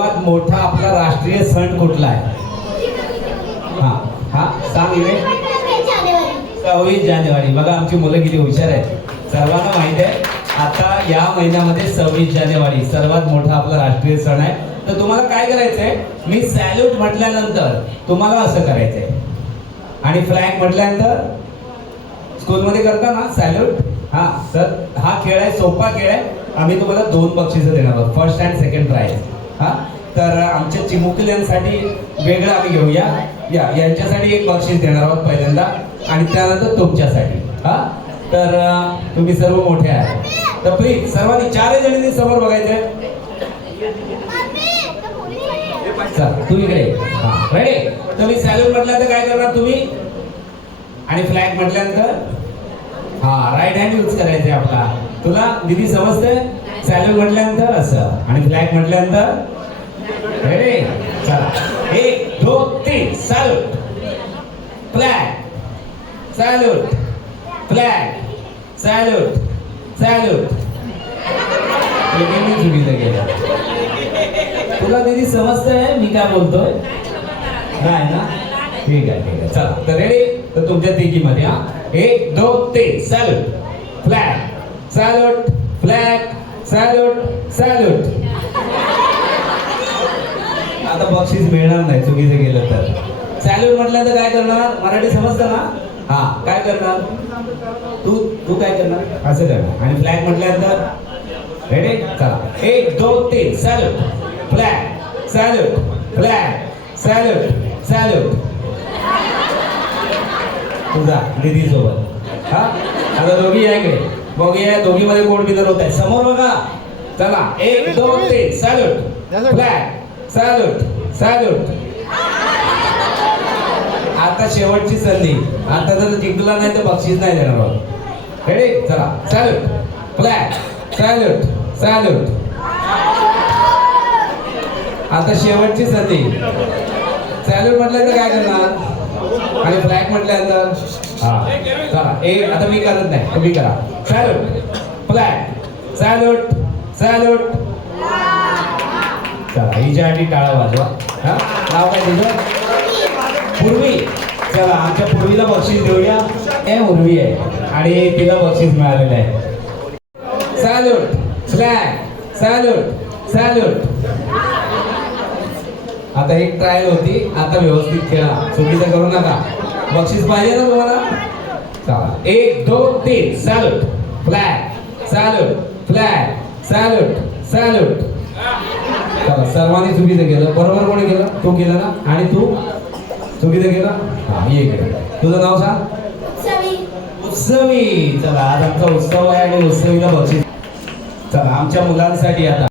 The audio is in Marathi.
सर्वात मोठा आपला राष्ट्रीय सण कुठला आहे? हा हा सांग सव्वीस जानेवारी. बघा आमची मुलं किती हुशार आहेत. सर्वांना माहिती आहे आता या महिन्यामध्ये सव्वीस जानेवारी सर्वात मोठा आपला राष्ट्रीय सण आहे. तर तुम्हाला काय करायचंय? मी सॅल्यूट म्हटल्यानंतर तुम्हाला असं करायचंय. आणि फ्लॅग म्हटल्यानंतर स्कूलमध्ये करता ना सॅल्यूट हा तर हा खेळ आहे सोपा खेळ आहे. आम्ही तुम्हाला दोन बक्षिसं देणार आहोत. फर्स्ट अँड सेकंड प्राईज हा? तर आमच्या चिमुकल्यांसाठी वेगळं आम्ही घेऊया. या यांच्यासाठी एक बक्षीस देणार आहोत पहिल्यांदा. आणि त्यानंतर तुमच्यासाठी. हा? तर तुम्ही सर्व मोठे आहात. तर प्लीज सर्वांनी चारही जणींनी समोर बघायचंय. चल तू इकडे रेडी तुम्ही सॅल्यूट म्हटल्यानंतर काय करणार तुम्ही? आणि फ्लॅग म्हटल्यानंतर हा राईट हँड यूज करायचे आपला. तुला दिदी समजते सॅल्यूट म्हटल्यानंतर असं. आणि फ्लॅग म्हटल्यानंतर तीन Flag. Flag Flag. Flag salute चुकीचं गेलं तुला दिदी समजतंय? मी काय बोलतोय? नाही ना? ठीक आहे ठीक आहे. चला तर रेडी तर तुमच्या तिघीमध्ये हा? एक दोन ते salute flag salute flag salute salute आता बक्षीस मिळणार नाही. चुकीचं गेलं तर. सॅल्यूट म्हटलं तर काय करणार? मराठी समजतं ना? हा. काय करणार? तू तू काय करणार? असं करणार आणि फ्लॅग म्हटल्यानंतर रेडी चला. एक दोन तीन. Salute flag salute flag salute salute तुझा निधी सोबत हा? आता दोघी या इकडे. बघूया दोघी मध्ये कोण विनर होत आहे? समोर बघा. चला. एक दोन तीन. सॅल्यूट फ्लॅग सॅल्यूट सॅल्यूट आता शेवटची संधी. आता जर जिंकला नाही तर बक्षीस नाही देणार आहोत. रेडी चला. सॅल्यूट फ्लॅट सॅल्यूट सॅल्यूट आता शेवटची संधी. सॅल्यूट म्हटल्यानंतर काय करणार? आणि फ्लॅट म्हटल्यानंतर? हा. चला. ए आता मी करत नाही. तुम्ही करा. सॅल्यूट फ्लॅट सॅल्यूट सॅल्यूट चला. हिच्यासाठी टाळा वाजवा. हा? नाव काय तुझं? पूर्वी चला आमच्या पूर्वीला बक्षीस देऊया. ए उर्वी आहे. आणि तिला बक्षीस मिळालेलं आहे. सॅल्यूट स्लॅग सॅल्यूट सॅल्यूट आता एक ट्रायल होती. आता व्यवस्थित खेळा. चुकीचं करू नका. बक्षीस पाहिजे ना तुम्हाला? चला. एक दोन तीन. Salute flag salute flag salute salute चला सर्वांनी चुकीचं केलं. बरोबर कोणी केलं? तू केलं ना? आणि तू? चुकीचं केलं? हा ये इकडे तुझं नाव सांग? उत्सवी. चला आज आमचा उत्सव आहे आणि उत्सवीला बक्षीस. चला आमच्या मुलांसाठी आता.